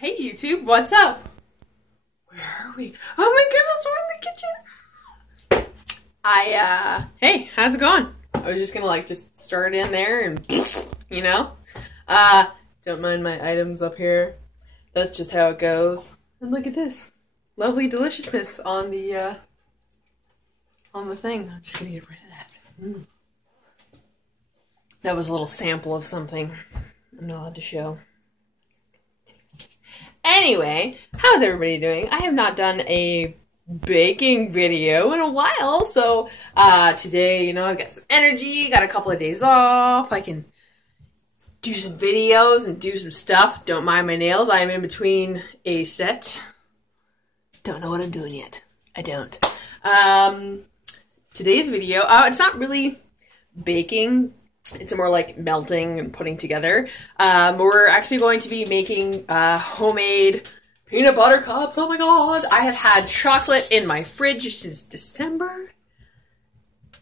Hey YouTube, what's up? Where are we? Oh my goodness, we're in the kitchen. Hey, how's it going? I was just gonna just start in there and, you know, don't mind my items up here. That's just how it goes. And look at this, lovely deliciousness on the thing. I'm just gonna get rid of that. That was a little sample of something I'm not allowed to show. Anyway, how's everybody doing? I have not done a baking video in a while, so today, you know, I've got some energy, got a couple of days off, I can do some videos and do some stuff. Don't mind my nails, I am in between a set. Don't know what I'm doing yet. I don't. Today's video, it's not really baking. It's more like melting and putting together. We're actually going to be making homemade peanut butter cups. Oh my god! I have had chocolate in my fridge since December.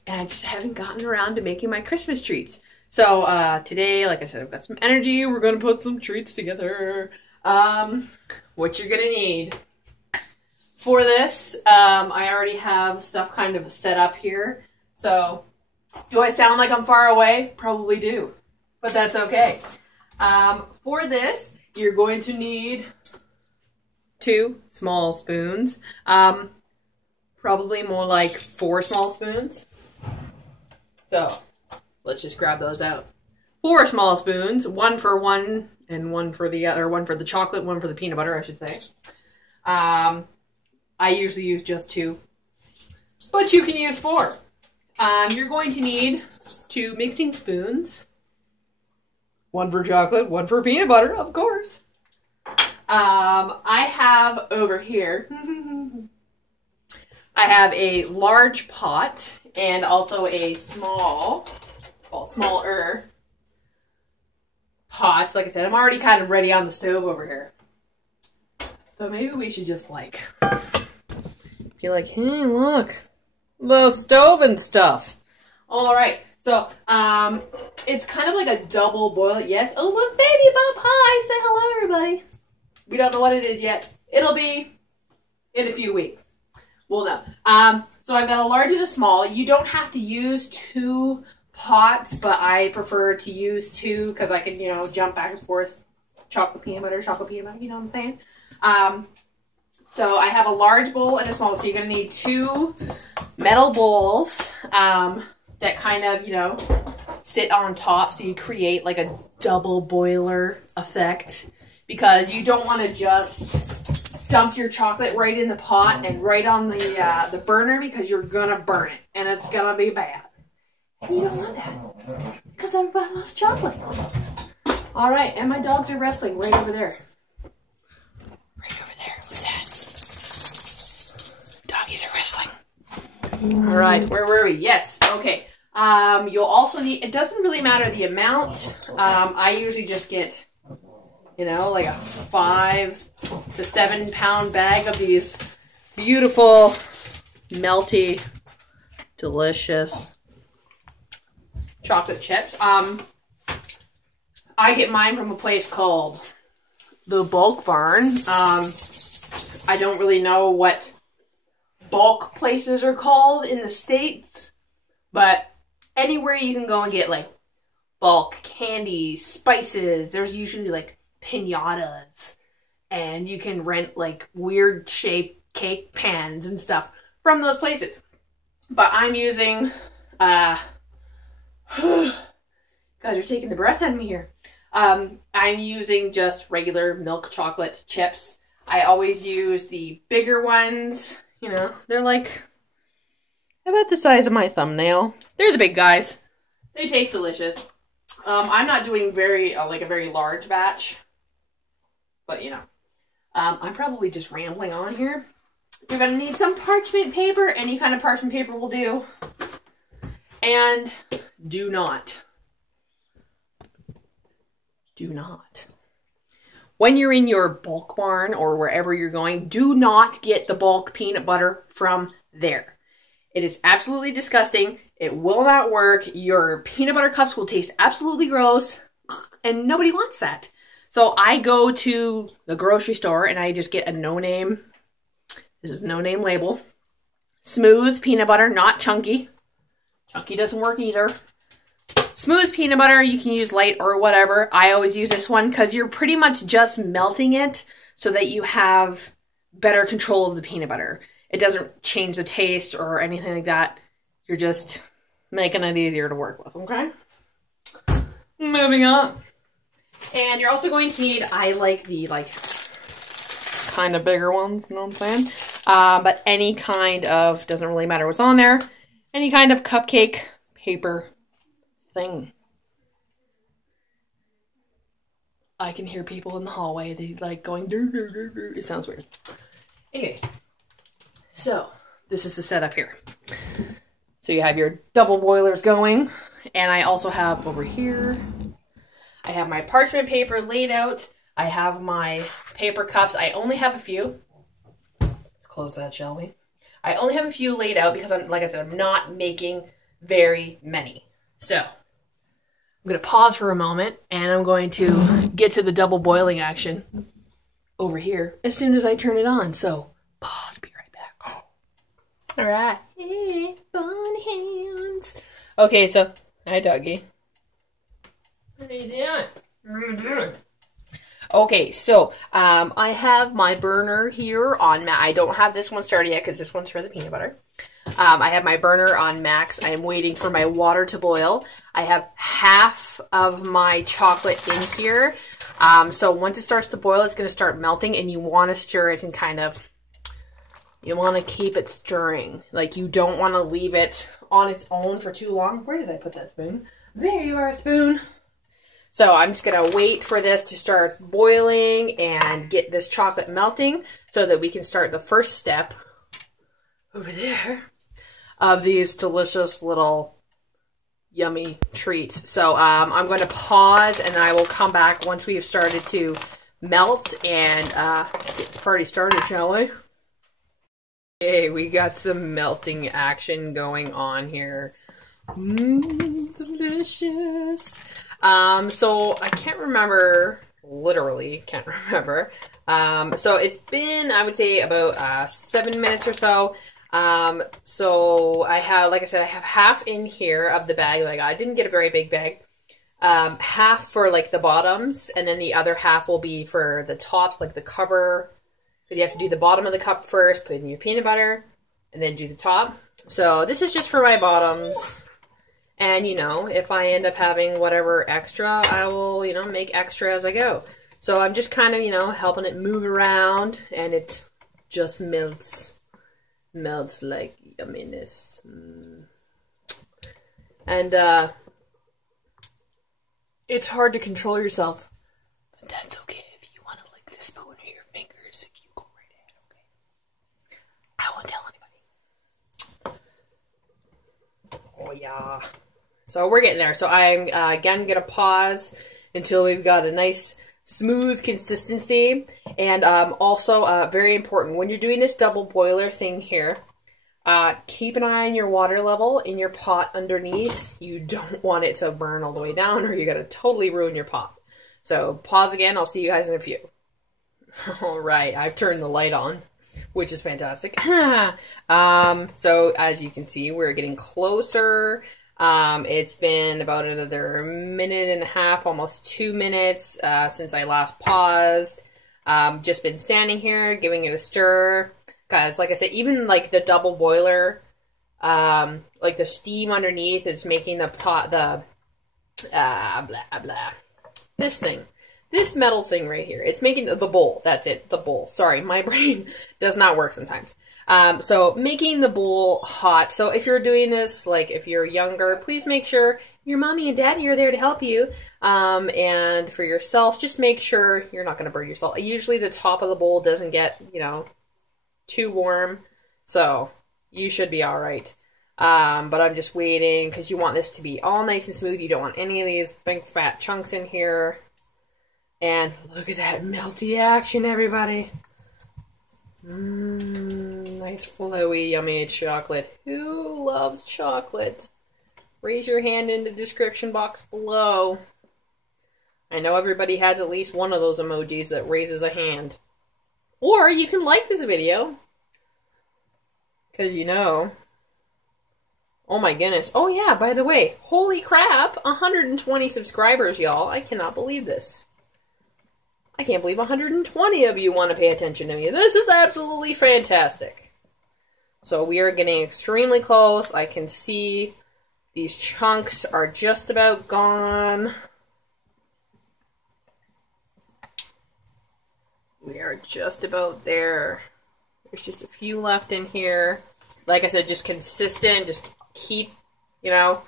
And I just haven't gotten around to making my Christmas treats. So today, like I said, I've got some energy. We're going to put some treats together. What you're going to need for this, I already have stuff kind of set up here. So do I sound like I'm far away? Probably do, but that's okay. For this, you're going to need 2 small spoons, probably more like 4 small spoons. So let's just grab those out. 4 small spoons, 1 for one and 1 for the other, 1 for the chocolate, 1 for the peanut butter, I should say. I usually use just 2, but you can use 4. You're going to need 2 mixing spoons. 1 for chocolate, 1 for peanut butter, of course. I have over here, I have a large pot and also a smaller pot. Like I said, I'm already kind of ready on the stove over here. So maybe we should just like, be like, hey, look. The stove and stuff. All right, so it's kind of like a double boil. Yes. Oh, look, baby bump. Hi. Say hello, everybody. We don't know what it is yet. It'll be in a few weeks. We'll know. So I've got a large and a small. You don't have to use 2 pots, but I prefer to use 2 because I can, you know, jump back and forth. Chocolate peanut butter, you know what I'm saying? So I have a large bowl and a small bowl. So you're going to need 2 metal bowls that kind of, you know, sit on top. So you create like a double boiler effect. Because you don't want to just dump your chocolate right in the pot and right on the burner, because you're going to burn it. And it's going to be bad. And you don't want that. Because everybody loves chocolate. All right. And my dogs are wrestling right over there. All right, where were we? Yes, okay. You'll also need, it doesn't really matter the amount. I usually just get, you know, like a 5 to 7 pound bag of these beautiful, melty, delicious chocolate chips. I get mine from a place called the Bulk Barn. I don't really know what bulk places are called in the States, but anywhere you can go and get like bulk candy, spices, there's usually like piñatas, and you can rent like weird shaped cake pans and stuff from those places. But I'm using, guys are taking the breath out of me here. I'm using just regular milk chocolate chips. I always use the bigger ones. You know, they're like about the size of my thumbnail. They're the big guys. They taste delicious. I'm not doing like a very large batch, but you know, I'm probably just rambling on here. You're gonna need some parchment paper. Any kind of parchment paper will do. And do not, when you're in your bulk barn or wherever you're going, do not get the bulk peanut butter from there. It is absolutely disgusting. It will not work. Your peanut butter cups will taste absolutely gross, and nobody wants that. So I go to the grocery store and I just get a no-name, this is no-name label, smooth peanut butter, not chunky. Chunky doesn't work either. Smooth peanut butter, you can use light or whatever. I always use this one because you're pretty much just melting it so that you have better control of the peanut butter. It doesn't change the taste or anything like that. You're just making it easier to work with, okay? Moving on. And you're also going to need, I like the kind of bigger ones, you know what I'm saying? But any kind of, doesn't really matter what's on there, any kind of cupcake paper thing. I can hear people in the hallway, they like going, dur, dur, dur, dur. It sounds weird. Anyway, so this is the setup here. So you have your double boilers going, and I also have over here, I have my parchment paper laid out. I have my paper cups. I only have a few. Let's close that, shall we? I only have a few laid out because I'm, like I said, I'm not making very many. So I'm going to pause for a moment and I'm going to get to the double boiling action over here as soon as I turn it on. So pause, be right back. All right. Hey, fun hands. Okay, so hi, doggy. What are you doing? What are you doing? Okay, so I have my burner here on I don't have this one started yet because this one's for the peanut butter. I have my burner on max. I am waiting for my water to boil. I have half of my chocolate in here. So once it starts to boil, it's going to start melting, and you want to stir it and kind of, you want to keep it stirring. Like, you don't want to leave it on its own for too long. Where did I put that spoon? There you are, spoon. So I'm just going to wait for this to start boiling and get this chocolate melting so that we can start the first step over there of these delicious little yummy treats. So I'm going to pause and I will come back once we have started to melt and get this party started, shall we? Okay, we got some melting action going on here. Delicious. So I can't remember, literally can't remember. So it's been, I would say, about 7 minutes or so. So I have, like I said, I have half in here of the bag that I got. I didn't get a very big bag. Half for like the bottoms, and then the other half will be for the tops, like the cover. Because you have to do the bottom of the cup first, put in your peanut butter, and then do the top. So this is just for my bottoms. And, you know, if I end up having whatever extra, I will, you know, make extra as I go. So I'm just kind of, you know, helping it move around, and it just melts. Melts like yumminess. And, it's hard to control yourself. But that's okay. If you want to lick the spoon or your fingers, you go right ahead, okay? I won't tell anybody. Oh, yeah. So we're getting there. So I'm, again, going to pause until we've got a nice smooth consistency. And also, very important, when you're doing this double boiler thing here, keep an eye on your water level in your pot underneath. You don't want it to burn all the way down or you're going to totally ruin your pot. So pause again. I'll see you guys in a few. All right. I've turned the light on, which is fantastic. So as you can see, we're getting closer. It's been about another minute and a half, almost 2 minutes, since I last paused. Just been standing here, giving it a stir. Guys, like I said, even like the double boiler, like the steam underneath is making the pot, blah, blah. This thing. This metal thing right here. It's making the bowl. That's it. The bowl. Sorry, my brain does not work sometimes. So making the bowl hot. So if you're doing this, like if you're younger, please make sure your mommy and daddy are there to help you. And for yourself, just make sure you're not going to burn yourself. Usually the top of the bowl doesn't get, you know, too warm. So you should be all right. But I'm just waiting because you want this to be all nice and smooth. You don't want any of these big fat chunks in here. And look at that melty action, everybody. Nice flowy, yummy chocolate. Who loves chocolate? Raise your hand in the description box below. I know everybody has at least one of those emojis that raises a hand. Or you can like this video. Because you know. Oh my goodness. Oh yeah, by the way. Holy crap. 120 subscribers, y'all. I cannot believe this. I can't believe 120 of you want to pay attention to me. This is absolutely fantastic. So we are getting extremely close. I can see these chunks are just about gone. We are just about there. There's just a few left in here. Like I said, just consistent. Just keep, you know,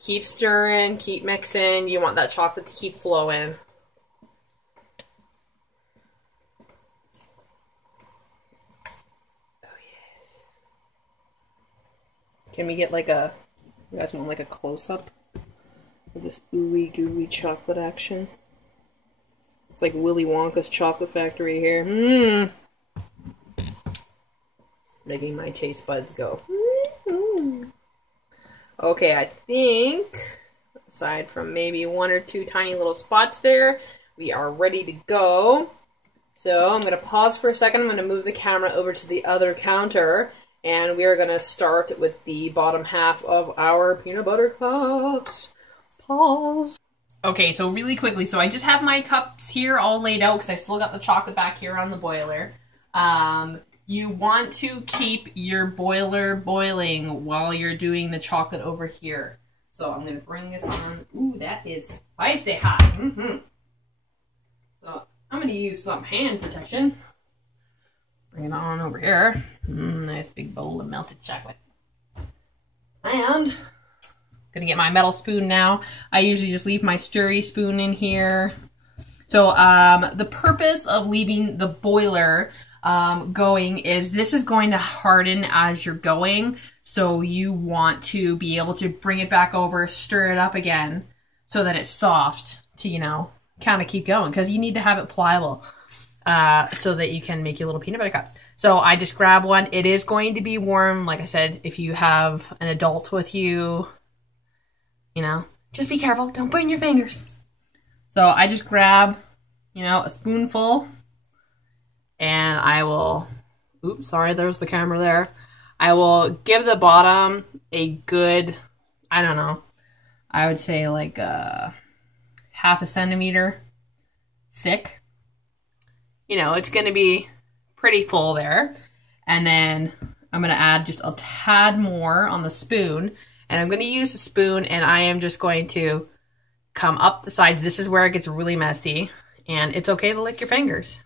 keep stirring, keep mixing. You want that chocolate to keep flowing. Oh, yes. Can we get like a, you guys want like a close-up of this ooey gooey chocolate action? It's like Willy Wonka's chocolate factory here. Mmm. Making my taste buds go. Mm-hmm. Okay, I think, aside from maybe one or two tiny little spots there, we are ready to go. So I'm going to pause for a second. I'm going to move the camera over to the other counter. And we are going to start with the bottom half of our peanut butter cups. Pause. Okay, so really quickly, so I just have my cups here all laid out because I still got the chocolate back here on the boiler. You want to keep your boiler boiling while you're doing the chocolate over here. So I'm going to bring this on. Ooh, that is spicy hot. Mm-hmm. So I'm going to use some hand protection. Bring it on over here. Nice big bowl of melted chocolate. And gonna get my metal spoon now. I usually just leave my stirry spoon in here. So the purpose of leaving the boiler going is this is going to harden as you're going. So you want to be able to bring it back over, stir it up again so that it's soft to, you know, kind of keep going because you need to have it pliable so that you can make your little peanut butter cups. So I just grab one. It is going to be warm. Like I said, if you have an adult with you, you know, just be careful. Don't burn your fingers. So I just grab, you know, a spoonful and I will, oops, sorry, there's the camera there. I will give the bottom a good, I don't know, I would say like half a centimeter thick. You know, it's going to be pretty full there. And then I'm going to add just a tad more on the spoon. And I'm going to use a spoon and I am just going to come up the sides. This is where it gets really messy. And it's okay to lick your fingers.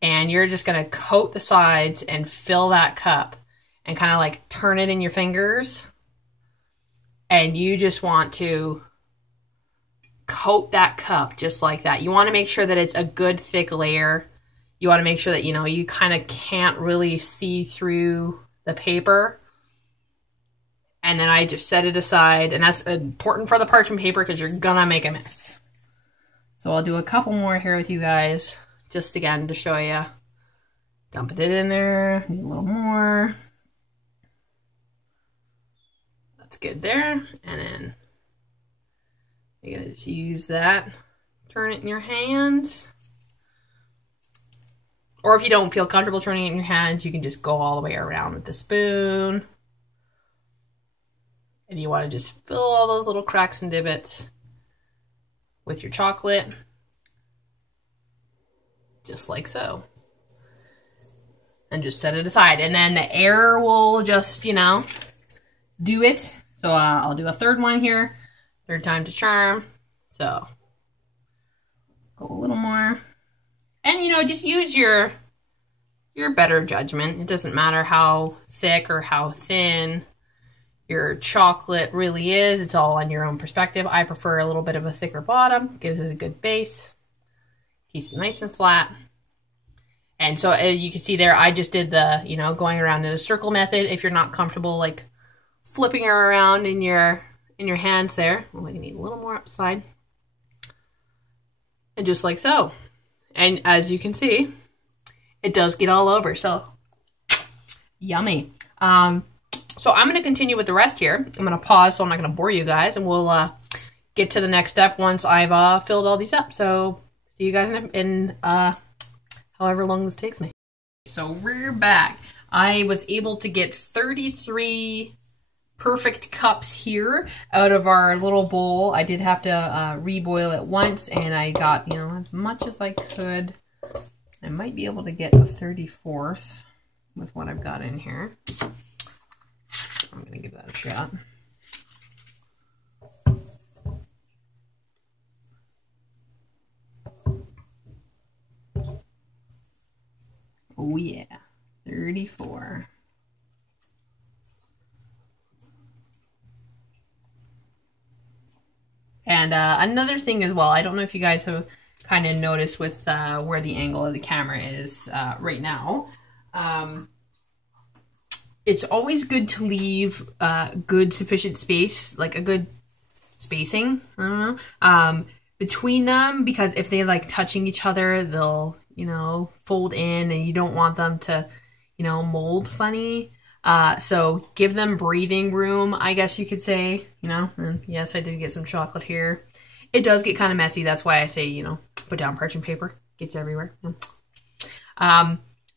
And you're just going to coat the sides and fill that cup. And kind of like turn it in your fingers. And you just want to coat that cup just like that. You want to make sure that it's a good thick layer. You want to make sure that, you know, you kind of can't really see through the paper. And then I just set it aside. And that's important for the parchment paper because you're gonna make a mess. So I'll do a couple more here with you guys. Just again to show you. Dumping it in there. Need a little more. That's good there. And then you're gonna just use that. Turn it in your hands. Or if you don't feel comfortable turning it in your hands, you can just go all the way around with the spoon. And you want to just fill all those little cracks and divots with your chocolate. Just like so. And just set it aside. And then the air will just, you know, do it. So I'll do a third one here. Third time's a charm. So go a little more. And, you know, just use your better judgment. It doesn't matter how thick or how thin your chocolate really is. It's all on your own perspective. I prefer a little bit of a thicker bottom. Gives it a good base. Keeps it nice and flat. And so you can see there, I just did the, you know, going around in a circle method. If you're not comfortable, like, flipping her around in your hands there. Well, you need a little more upside. And just like so. And as you can see, it does get all over. So, yummy. So I'm going to continue with the rest here. I'm going to pause so I'm not going to bore you guys. And we'll get to the next step once I've filled all these up. So see you guys in however long this takes me. So we're back. I was able to get 33 perfect cups here out of our little bowl. I did have to reboil it once, and I got, you know, as much as I could. I might be able to get a 34th with what I've got in here. I'm gonna give that a shot. Oh yeah, 34. And another thing as well, I don't know if you guys have kind of noticed with where the angle of the camera is right now. It's always good to leave good sufficient space, like a good spacing, I don't know, between them, because if they like touching each other, they'll, you know, fold in, and you don't want them to, you know, mold funny. So give them breathing room, I guess you could say, you know. And yes, I did get some chocolate here. It does get kind of messy. That's why I say, you know, put down parchment paper. Gets everywhere.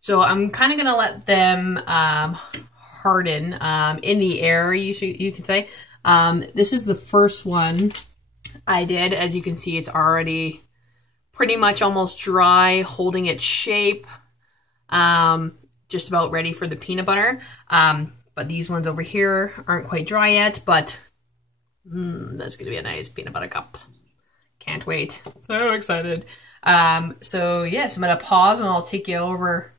So I'm kind of going to let them harden in the air, you could say. This is the first one I did. As you can see, it's already pretty much almost dry, holding its shape. Just about ready for the peanut butter. But these ones over here aren't quite dry yet, but that's gonna be a nice peanut butter cup. Can't wait. So excited. So yes, I'm gonna pause and I'll take you over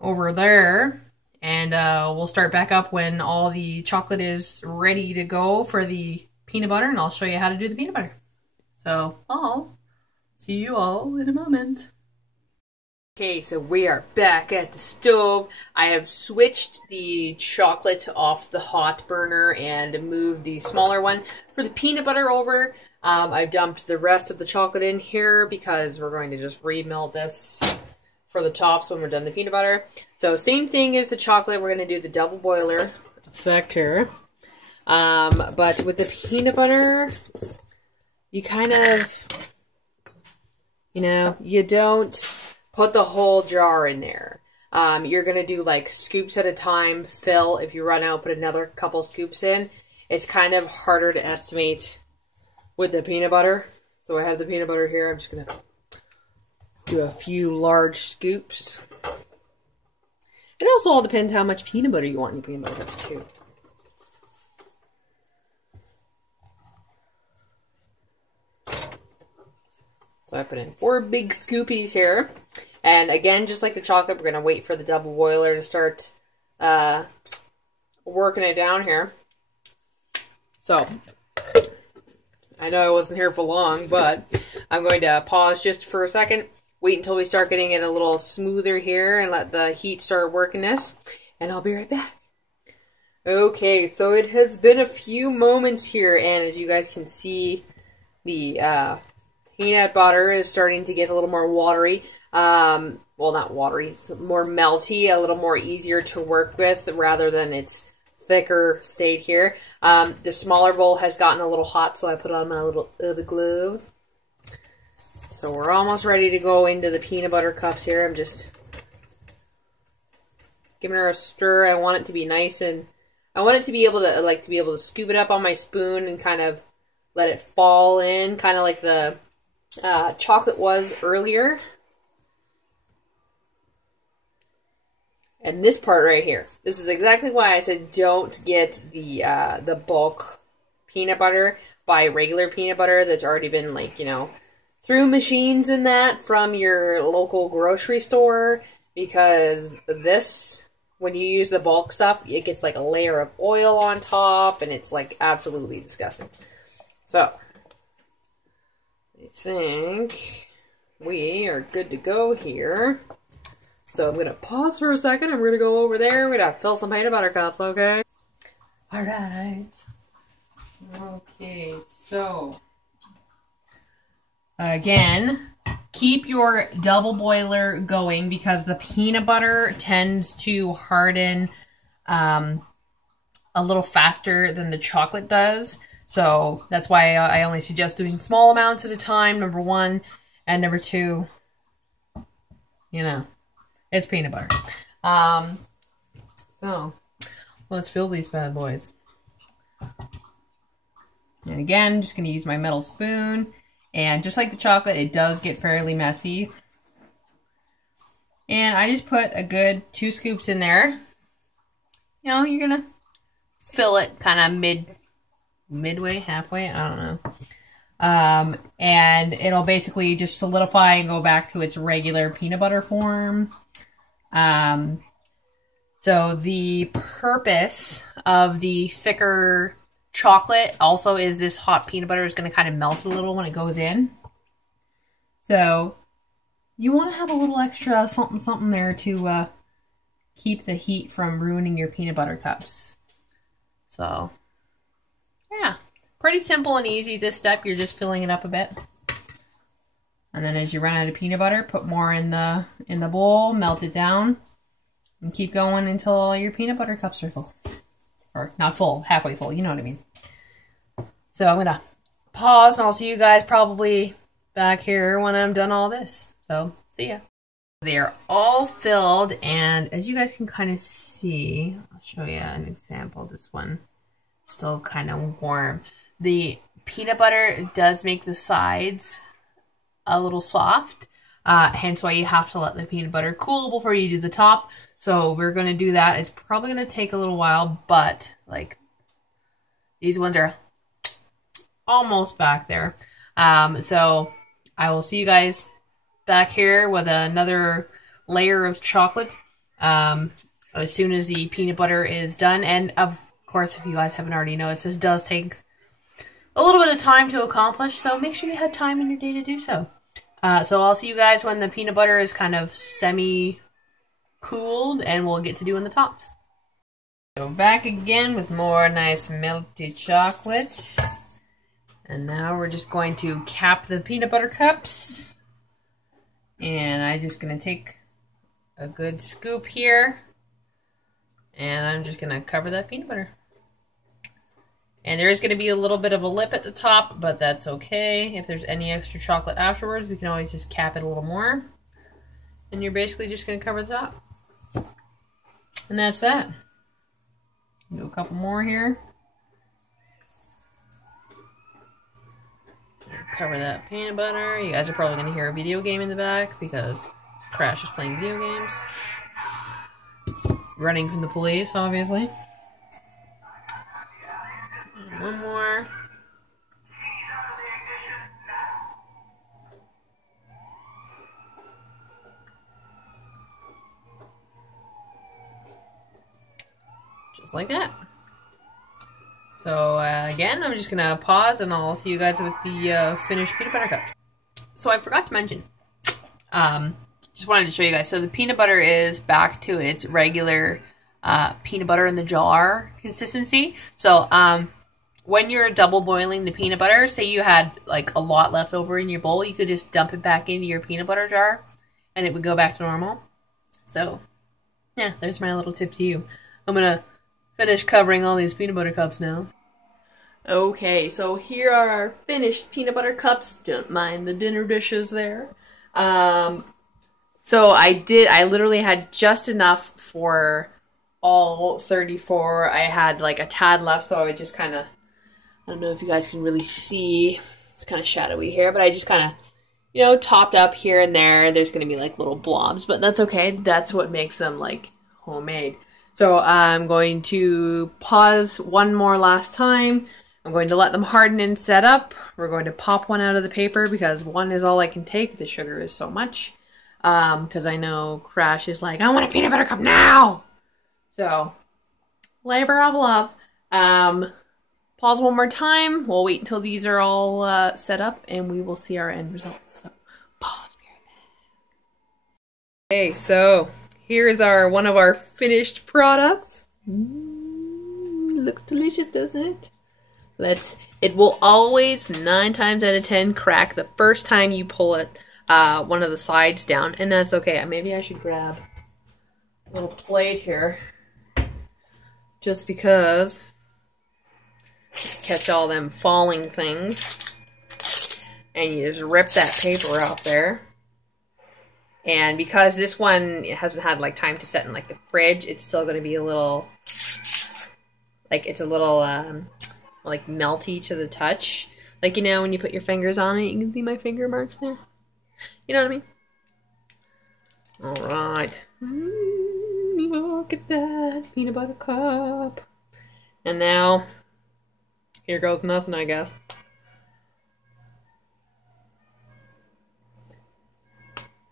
there, and we'll start back up when all the chocolate is ready to go for the peanut butter, and I'll show you how to do the peanut butter. So I'll see you all in a moment. Okay, so we are back at the stove. I have switched the chocolate off the hot burner and moved the smaller one for the peanut butter over. I've dumped the rest of the chocolate in here because we're going to just remelt this for the tops when we're done the peanut butter. So same thing as the chocolate, we're going to do the double boiler effect here. But with the peanut butter, you kind of, you know, you don't put the whole jar in there. You're going to do like scoops at a time, fill. If you run out, put another couple scoops in. It's kind of harder to estimate with the peanut butter. So I have the peanut butter here. I'm just going to do a few large scoops. It also all depends how much peanut butter you want in your peanut butter cups too. So I put in 4 big scoopies here. And again, just like the chocolate, we're going to wait for the double boiler to start working it down here. So, I know I wasn't here for long, but I'm going to pause just for a second. Wait until we start getting it a little smoother here and let the heat start working this. And I'll be right back. Okay, so it has been a few moments here, and as you guys can see, the peanut butter is starting to get a little more watery. Well, not watery, it's more melty, a little more easier to work with rather than its thicker state here. The smaller bowl has gotten a little hot, so I put on my little oven glove. So we're almost ready to go into the peanut butter cups here. I'm just giving her a stir. I want it to be nice, and I want it to be able to scoop it up on my spoon and kind of let it fall in, kind of like the chocolate was earlier. And this part right here, this is exactly why I said don't get the bulk peanut butter. Buy regular peanut butter that's already been, like, you know, through machines and that from your local grocery store, because this, when you use the bulk stuff, it gets like a layer of oil on top, and it's like absolutely disgusting. So I think we are good to go here. So I'm going to pause for a second. I'm going to go over there. We're going to fill some peanut butter cups, okay? All right. Okay, so again, keep your double boiler going because the peanut butter tends to harden a little faster than the chocolate does. So that's why I only suggest doing small amounts at a time, number one. And number two, you know, it's peanut butter. So let's fill these bad boys. And again, just going to use my metal spoon. And just like the chocolate, it does get fairly messy. And I just put a good 2 scoops in there. You know, you're going to fill it kind of midway, halfway, I don't know. And it'll basically just solidify and go back to its regular peanut butter form. So the purpose of the thicker chocolate also is this hot peanut butter is going to kind of melt a little when it goes in. So you want to have a little extra something there to keep the heat from ruining your peanut butter cups. So yeah, pretty simple and easy this step. You're just filling it up a bit. And then as you run out of peanut butter, put more in the bowl, melt it down, and keep going until all your peanut butter cups are full. Or not full, halfway full, you know what I mean. So I'm gonna pause and I'll see you guys probably back here when I'm done all this. So see ya. They're all filled, and as you guys can kind of see, I'll show you an example. This one still kind of warm. The peanut butter does make the sides a little soft, hence why you have to let the peanut butter cool before you do the top. So we're going to do that. It's probably going to take a little while, but like these ones are almost back there. So I will see you guys back here with another layer of chocolate as soon as the peanut butter is done. And of course, if you guys haven't already noticed, this does take a little bit of time to accomplish, so make sure you have time in your day to do so. So I'll see you guys when the peanut butter is kind of semi-cooled, and we'll get to doing the tops. So back again with more nice melty chocolate. And now we're just going to cap the peanut butter cups. And I'm just going to take a good scoop here. And I'm just going to cover that peanut butter. And there is going to be a little bit of a lip at the top, but that's okay. If there's any extra chocolate afterwards, we can always just cap it a little more. And you're basically just going to cover the top. And that's that. Do a couple more here. Cover that peanut butter. You guys are probably going to hear a video game in the back because Crash is playing video games. Running from the police, obviously. One more. Just like that. So again, I'm just gonna pause and I'll see you guys with the finished peanut butter cups. So I forgot to mention, just wanted to show you guys. So the peanut butter is back to its regular peanut butter in the jar consistency. So when you're double boiling the peanut butter, say you had like a lot left over in your bowl, you could just dump it back into your peanut butter jar and it would go back to normal. So yeah, there's my little tip to you. I'm gonna finish covering all these peanut butter cups now. Okay, so here are our finished peanut butter cups. Don't mind the dinner dishes there. So I literally had just enough for all 34. I had like a tad left, so I would just kind of, I don't know if you guys can really see, it's kind of shadowy here, but I just kind of, you know, topped up here and there. There's going to be like little blobs, but that's okay. That's what makes them like homemade. So I'm going to pause one more last time. I'm going to let them harden and set up. We're going to pop one out of the paper because one is all I can take. The sugar is so much. Because I know Crash is like, I want a peanut butter cup now! So, labor of love. Pause one more time. We'll wait until these are all set up and we will see our end results. So, pause. Be right back. Okay, so here's one of our finished products. Looks delicious, doesn't it? It will always, 9 times out of 10, crack the first time you pull it, one of the sides down, and that's okay. Maybe I should grab a little plate here, just because catch all them falling things. And you just rip that paper off there. And because this one hasn't had like time to set in like the fridge, it's still going to be a little, like it's a little like melty to the touch. Like, you know, when you put your fingers on it, you can see my finger marks there. You know what I mean? Alright. Look at that peanut butter cup. And now, here goes nothing, I guess.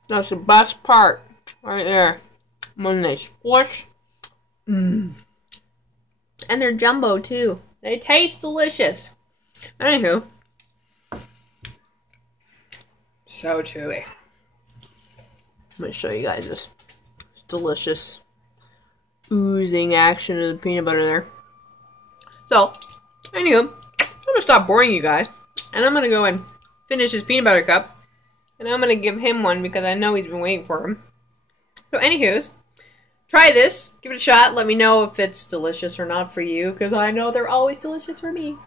That's the best part. Right there. When they squish. Mmm. And they're jumbo, too. They taste delicious. Anywho. So chewy. I'm going to show you guys this delicious oozing action of the peanut butter there. So, anywho, I'm going to stop boring you guys. And I'm going to go and finish his peanut butter cup. And I'm going to give him one because I know he's been waiting for him. So, anywho's, try this. Give it a shot. Let me know if it's delicious or not for you. Because I know they're always delicious for me.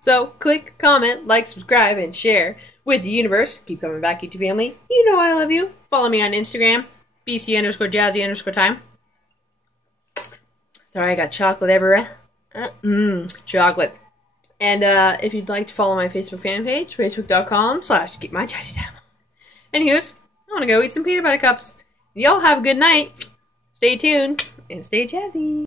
So, click, comment, like, subscribe, and share with the universe. Keep coming back, YouTube family. You know I love you. Follow me on Instagram, BC_Jazzy_time. Sorry, I got chocolate everywhere. Chocolate. And if you'd like to follow my Facebook fan page, facebook.com/keepmyjazzytime. Anywho's, I want to go eat some peanut butter cups. Y'all have a good night. Stay tuned and stay jazzy.